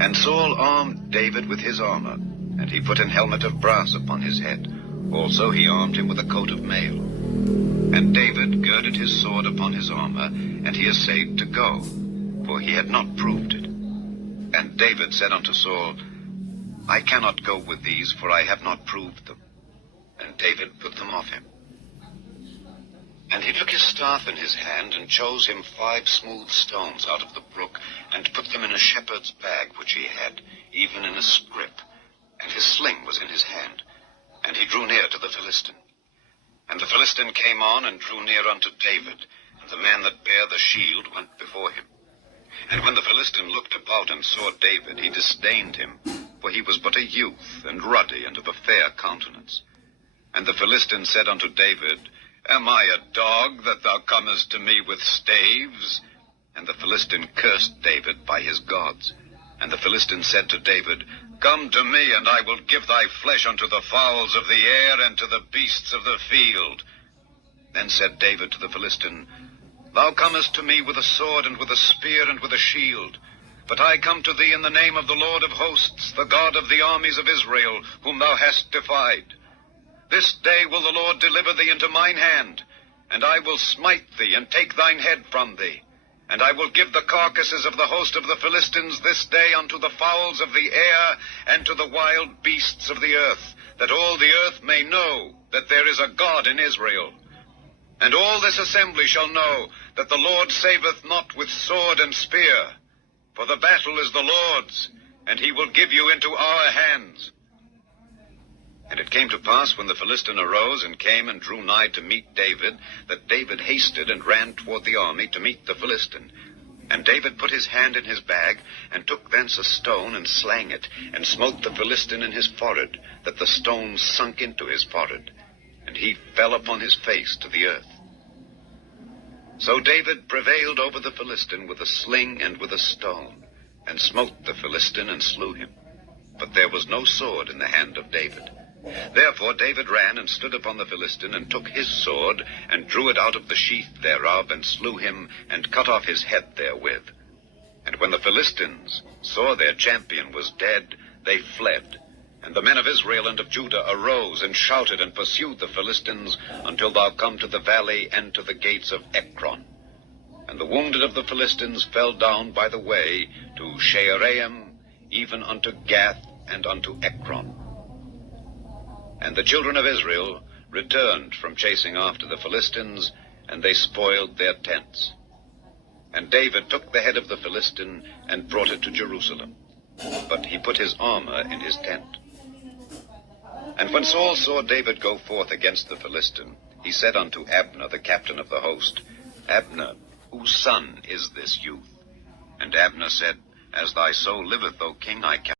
And Saul armed David with his armor, and he put an helmet of brass upon his head. Also he armed him with a coat of mail. And David girded his sword upon his armor, and he essayed to go, for he had not proved it. And David said unto Saul, I cannot go with these, for I have not proved them. And David put them off him. And he took his staff in his hand, and chose him 5 smooth stones out of the brook, and put them in a shepherd's bag which he had, even in a scrip. And his sling was in his hand. And he drew near to the Philistine. And the Philistine came on, and drew near unto David, and the man that bare the shield went before him. And when the Philistine looked about and saw David, he disdained him, for he was but a youth, and ruddy, and of a fair countenance. And the Philistine said unto David, Am I a dog, that thou comest to me with staves? And the Philistine cursed David by his gods. And the Philistine said to David, Come to me, and I will give thy flesh unto the fowls of the air, and to the beasts of the field. Then said David to the Philistine, Thou comest to me with a sword, and with a spear, and with a shield. But I come to thee in the name of the Lord of hosts, the God of the armies of Israel, whom thou hast defied. This day will the Lord deliver thee into mine hand, and I will smite thee, and take thine head from thee. And I will give the carcasses of the host of the Philistines this day unto the fowls of the air, and to the wild beasts of the earth, that all the earth may know that there is a God in Israel. And all this assembly shall know that the Lord saveth not with sword and spear, for the battle is the Lord's, and he will give you into our hands. And it came to pass, when the Philistine arose and came and drew nigh to meet David, that David hasted and ran toward the army to meet the Philistine. And David put his hand in his bag, and took thence a stone, and slang it, and smote the Philistine in his forehead, that the stone sunk into his forehead, and he fell upon his face to the earth. So David prevailed over the Philistine with a sling and with a stone, and smote the Philistine and slew him. But there was no sword in the hand of David. Therefore David ran and stood upon the Philistine, and took his sword, and drew it out of the sheath thereof, and slew him, and cut off his head therewith. And when the Philistines saw their champion was dead, they fled. And the men of Israel and of Judah arose, and shouted, and pursued the Philistines, until thou come to the valley, and to the gates of Ekron. And the wounded of the Philistines fell down by the way to Shaaraim, even unto Gath, and unto Ekron. And the children of Israel returned from chasing after the Philistines, and they spoiled their tents. And David took the head of the Philistine, and brought it to Jerusalem. But he put his armor in his tent. And when Saul saw David go forth against the Philistine, he said unto Abner, the captain of the host, Abner, whose son is this youth? And Abner said, As thy soul liveth, O king, I cannot.